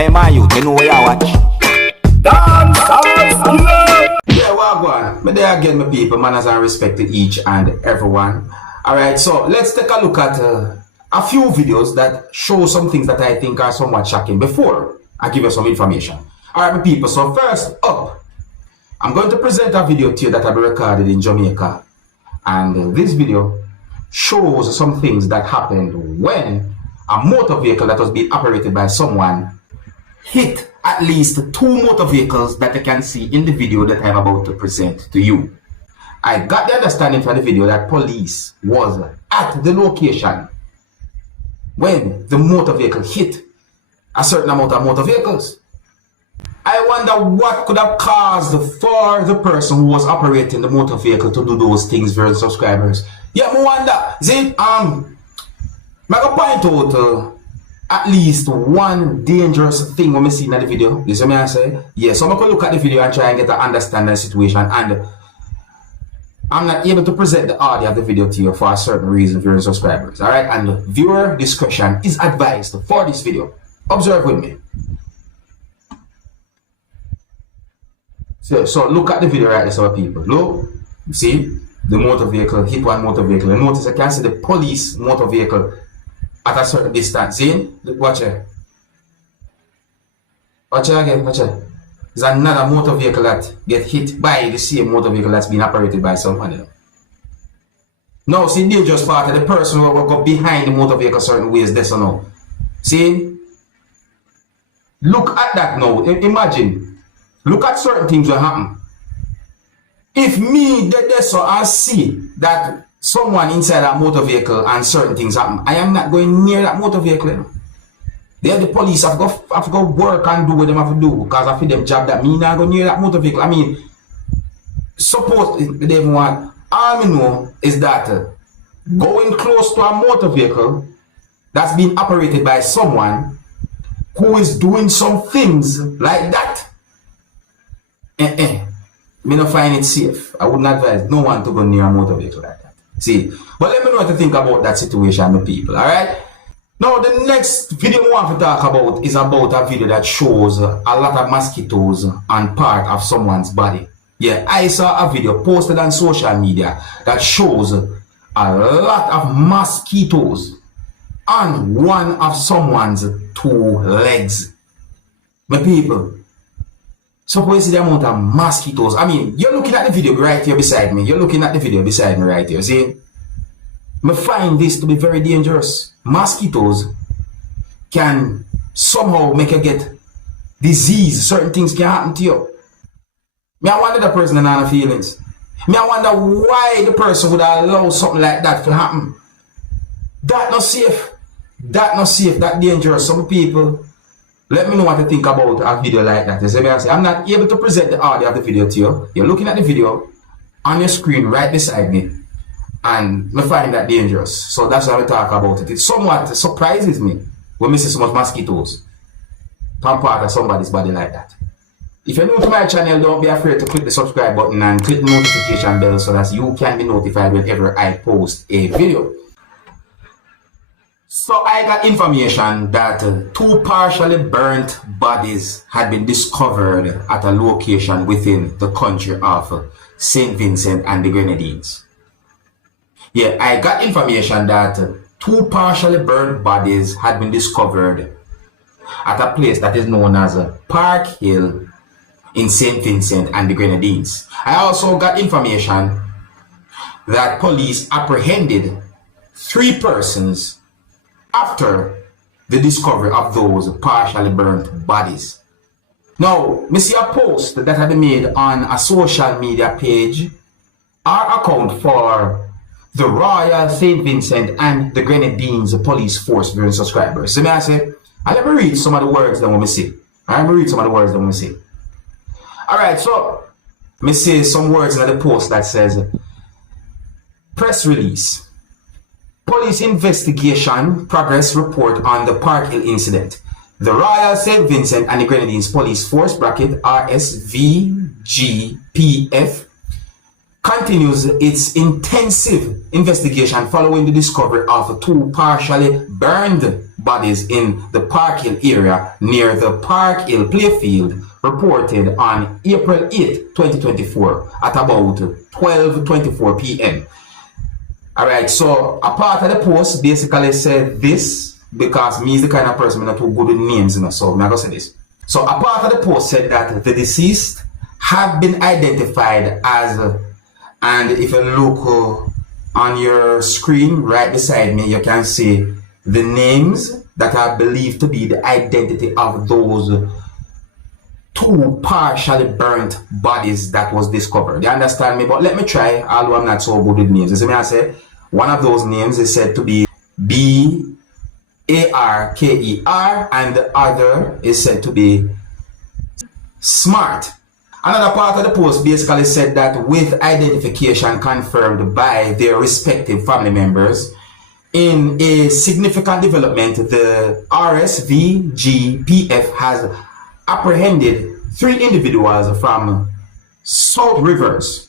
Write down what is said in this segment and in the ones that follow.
Hey man, you know where you watch? Dancehall. Yeah, well, go on. But there again, my people, manners and respect to each and everyone. Alright, so let's take a look at a few videos that show some things that I think are somewhat shocking before I give you some information. Alright, my people, so first up, I'm going to present a video to you that I recorded in Jamaica. And this video shows some things that happened when a motor vehicle that was being operated by someone hit at least 2 motor vehicles that you can see in the video that I'm about to present to you. I got the understanding from the video that police was at the location when the motor vehicle hit a certain amount of motor vehicles. I wonder what could have caused for the person who was operating the motor vehicle to do those things for subscribers. Yeah, I wonder. See, I'm going to point out at least one dangerous thing when we see in the video. You see what I say? Yeah, so I'm going to look at the video and try and get to understand the situation. And I'm not able to present the audio of the video to you for a certain reason for your subscribers. Alright? And viewer discretion is advised for this video. Observe with me. So look at the video right there, so people. Look, you see the motor vehicle hit one motor vehicle. And notice I can see the police motor vehicle at a certain distance. See? Watch it. Watch it again, watch it. There's another motor vehicle that get hit by the same motor vehicle that's been operated by someone. Now, see the dangerous part of the person who will go behind the motor vehicle certain ways, this or no. See? Look at that now. Imagine. Look at certain things that happen. If me did this so I see that someone inside a motor vehicle and certain things happen, I am not going near that motor vehicle. The police have to go work and do what they have to do because I feel them job that me not go near that motor vehicle. I mean, suppose they even want, all I know is that going close to a motor vehicle that's being operated by someone who is doing some things like that. Me not find it safe. I wouldn't advise no one to go near a motor vehicle like that. See, but let me know what to think about that situation, my people. Alright? Now, the next video I want to talk about is about a video that shows a lot of mosquitoes on part of someone's body. Yeah, I saw a video posted on social media that shows a lot of mosquitoes on one of someone's 2 legs. My people, suppose you see the amount of mosquitoes. I mean, you're looking at the video right here beside me. You're looking at the video beside me right here. See? I find this to be very dangerous. Mosquitoes can somehow make you get disease. Certain things can happen to you. I wonder the person in other feelings. I wonder why the person would allow something like that to happen. That not safe. That not safe. That dangerous. Some people, let me know what to think about a video like that. You see me? I say, I'm not able to present the audio of the video to you. You're looking at the video on your screen right beside me. And I find that dangerous. So that's why we talk about it. It somewhat surprises me when we see so much mosquitoes on part of somebody's body like that. If you're new to my channel, don't be afraid to click the subscribe button and click the notification bell so that you can be notified whenever I post a video. So I got information that 2 partially burnt bodies had been discovered at a location within the country of St. Vincent and the Grenadines. Yeah, I got information that 2 partially burnt bodies had been discovered at a place that is known as Park Hill in St. Vincent and the Grenadines. I also got information that police apprehended 3 persons after the discovery of those partially burnt bodies. Now, I see a post that had been made on a social media page or account for the Royal St. Vincent and the Grenadines Police Force viewing subscribers. So I say, let me read some of the words that we see. Let me read some of the words that we see. Alright, so me say some words in the post that says, press release. Police investigation progress report on the Park Hill incident. The Royal St. Vincent and the Grenadines Police Force (RSVGPF) continues its intensive investigation following the discovery of two partially burned bodies in the Park Hill area near the Park Hill playfield, reported on April 8, 2024 at about 12:24 p.m. Alright, so a part of the post basically said this, because me is the kind of person that too good with names, you know, so I'm going to say this. So a part of the post said that the deceased have been identified as, and if you look on your screen right beside me, you can see the names that are believed to be the identity of those two partially burnt bodies that was discovered. You understand me? But let me try, although I'm not so good with names. You see me, I say, one of those names is said to be B-A-R-K-E-R, and the other is said to be Smart. Another part of the post basically said that with identification confirmed by their respective family members, in a significant development, the RSVGPF has apprehended 3 individuals from South Rivers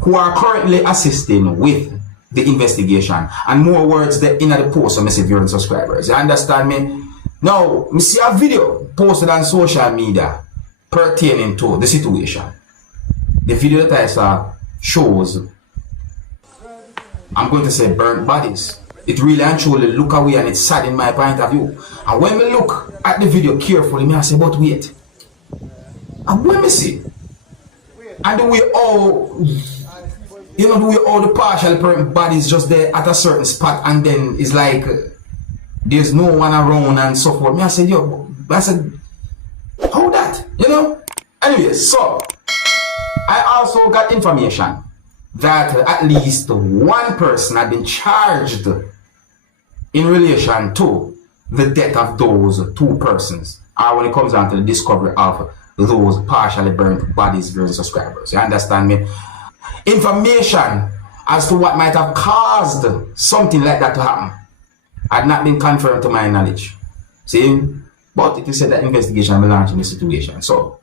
who are currently assisting with the investigation. And more words there in the post, so I say viewers and subscribers. You understand me? Now, we see a video posted on social media pertaining to the situation. The video that I saw shows, I'm going to say, burnt bodies. It really and truly look away, and it's sad in my point of view. And when we look at the video carefully, me I say, but wait. And when we see, and the way all, you know, the way all the partial burnt bodies just there at a certain spot, and then it's like there's no one around and so forth. Me I said, yo, I said, how that? You know? Anyway, so I also got information that at least one person had been charged in relation to the death of those 2 persons, or when it comes down to the discovery of those partially burnt bodies, viewers and subscribers. You understand me? Information as to what might have caused something like that to happen had not been confirmed to my knowledge. See? But it is said that investigation will launch in the situation. So,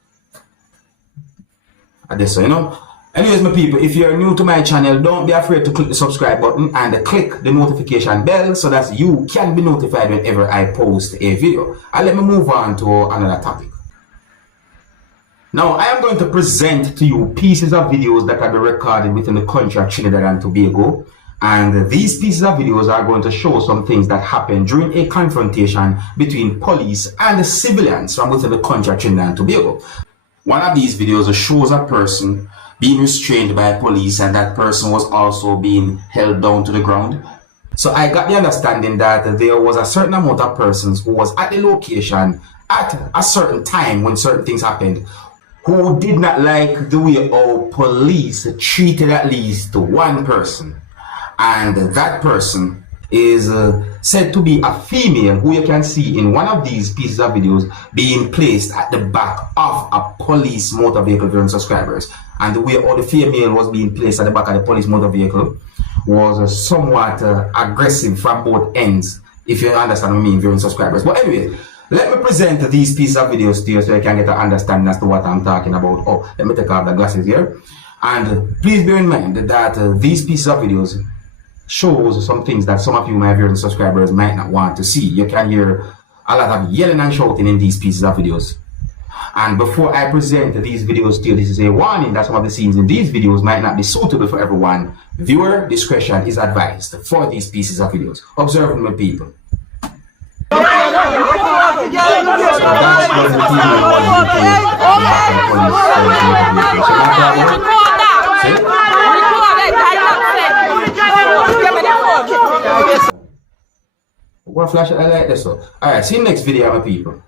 I guess so, you know. Anyways, my people, if you're new to my channel, don't be afraid to click the subscribe button and click the notification bell so that you can be notified whenever I post a video. And let me move on to another topic. Now, I am going to present to you pieces of videos that have been recorded within the country of Trinidad and Tobago. And these pieces of videos are going to show some things that happened during a confrontation between police and civilians from within the country of Trinidad and Tobago. One of these videos shows a person being restrained by police, and that person was also being held down to the ground. So I got the understanding that there was a certain amount of persons who was at the location at a certain time when certain things happened, who did not like the way our police treated at least one person. And that person is said to be a female, who you can see in one of these pieces of videos being placed at the back of a police motor vehicle, viewers and subscribers. And the way all the female was being placed at the back of the police motor vehicle was somewhat aggressive from both ends, if you understand what I mean, viewers and subscribers. But anyway, let me present these pieces of videos to you so you can get an understanding as to what I'm talking about. Oh, let me take off the glasses here. And please bear in mind that these pieces of videos shows some things that some of you, my viewers and subscribers, might not want to see. You can hear a lot of yelling and shouting in these pieces of videos. And before I present these videos to you, this is a warning that some of the scenes in these videos might not be suitable for everyone. Viewer discretion is advised for these pieces of videos. Observe my people. What flash I like this one. Alright, see you next video, my people.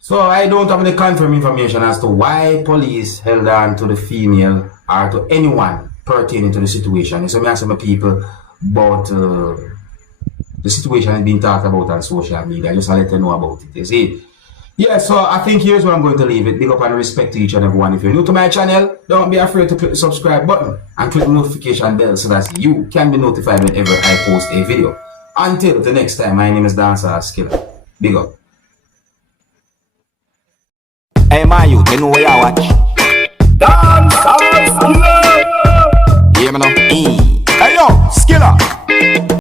So I don't have any confirmed information as to why police held on to the female or to anyone pertaining to the situation. So I ask my people, but the situation is being talked about on social media. Just to let you know about it. You see? Yeah, so I think here's where I'm going to leave it. Big up and respect to each and everyone. If you're new to my channel, don't be afraid to click the subscribe button and click the notification bell so that you can be notified whenever I post a video. Until the next time, my name is Dancehall Skilla. Big up. Hey, my youth, you know where you watch? Dancehall Skilla. Hear me now? Hey, yo, Skilla.